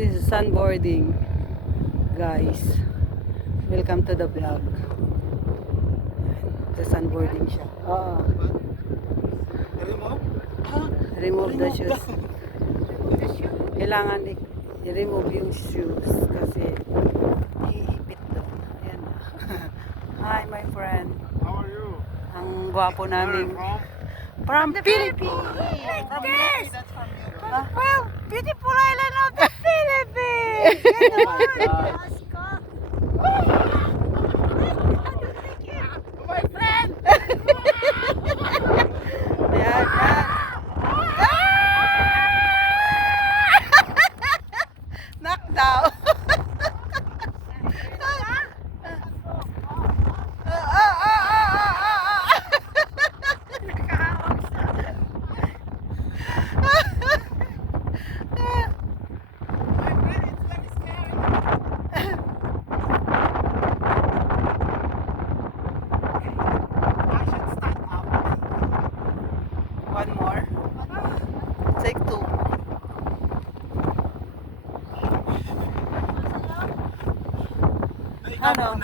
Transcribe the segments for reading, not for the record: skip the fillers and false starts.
This is sunboarding, guys. Welcome to the vlog. Sa sunboarding siya. Oo. Remove the shoes. Kailangan i-remove yung shoes kasi iipit doon. Ayan. Hi, my friend. How are you? Ang gwapo namin. From the Philippines. From Yes. that's from you. Well, beautiful island of the Philippines. My friend! Ayan, ayan. Knockdown. One more. Take two. Ano?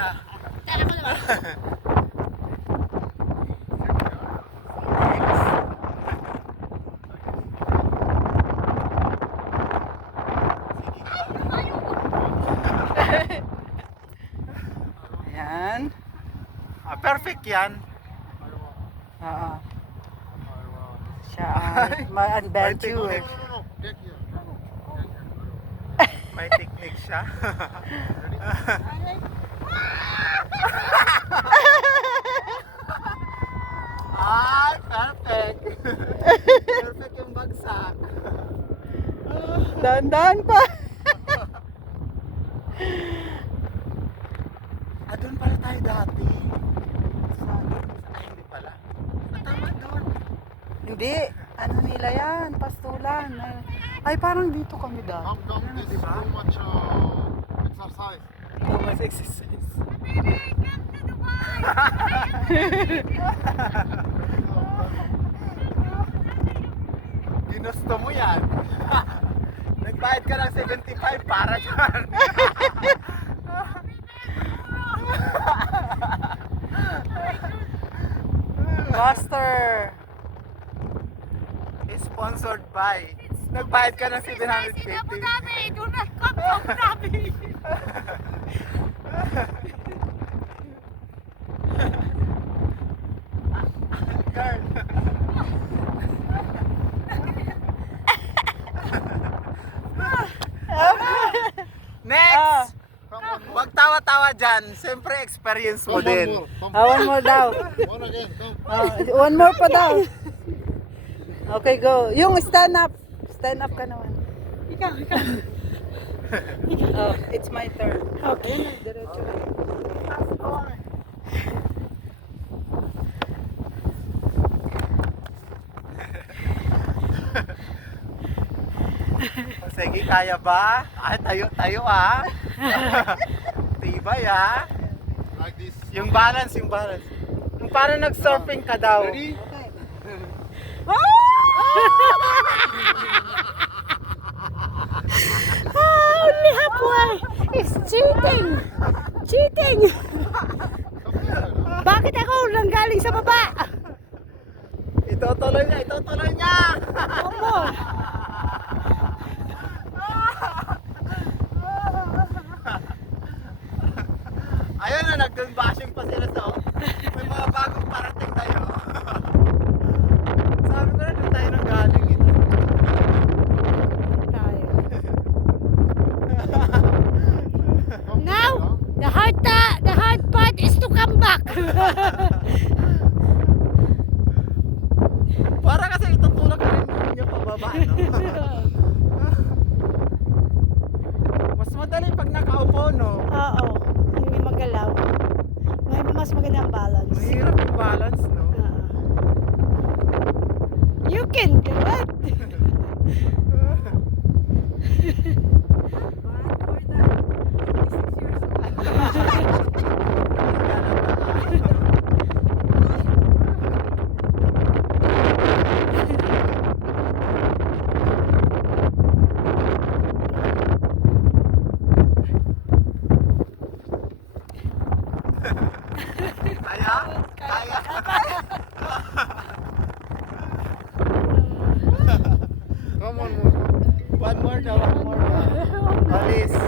Ayan. Perfect yan. Oo. Siya ay ma-adventure. May technique siya. Ay, perfect. Perfect yung bagsak. Dahan-dahan pa. Doon pala tayo dati. Ay, hindi pala. Tama doon. Hindi. Ano nila yan? Pastulan. Ay, parang dito kami dati. This is too much exercise. Too much exercise. Ginusto mo yan. Nagbayad ka ng 75 para dyan. Buster. Sponsored by. Nagbayad ka ng 750. Girl. Next! Wag tawa-tawa dyan. Siyempre experience mo Come din. one more. Come. One more daw. One again. Come. One more pa daw. Okay, go. Yung stand up. Stand up ka naman. Ikaw. Oh, it's my turn. Okay. Diretso. Sige, kaya ba? Ay, tayo ah. Tibay ah. Like this. Yung balance. Yung parang nag-surfing ka daw. Ready? Only halfway. It's cheating. Cheating. Come here. Bakit ako nanggaling sa baba? Itutuloy niya. Opo. Ayun na, nag-bashing pa sila sa may mga bagong parating tayo. Sabi ko na, doon tayo nang galing ito. Tayo. Come Now, here, the hard part is to come back. Para kasi itutulak na rin niya pababa, no? Mas madali pag nakaupo, no? Oo, hindi magalaw. Mas maganda ang balance. Mahirap yung balance, no? You can do it. Come on, Mo. One more daw, one more daw. Alis.